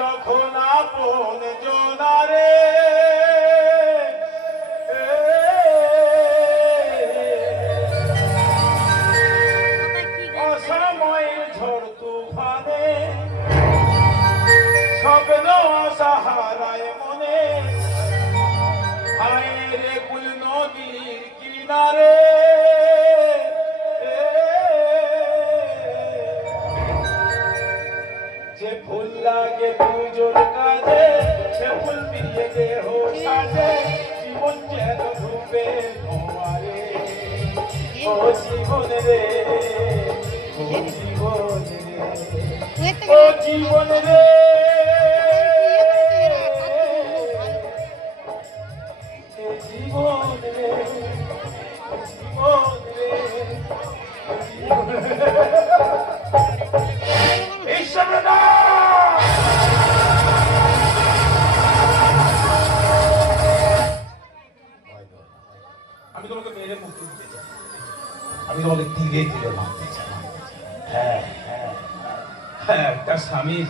যখন আপন জনারে অসময়ের ঝড় তুফানে স্বপ্ন সাহারায় মনে হায়ের কুল নদীর কিনারে যে ফুল লাগে পুজোর কাজে সে ফুল দিয়ে দেহ সাজে জীবন যেন রূপে তোমারে ও জীবন রে ও জীবন রে ও জীবন রে জীবন রে জীবন রে আমি তোমাকে মেরে মুক্তি দিতে চাই, আমি তোমাকে ধীরে ধীরে মারতে চাই। হ্যাঁ হ্যাঁ হ্যাঁ, একটা স্বামীর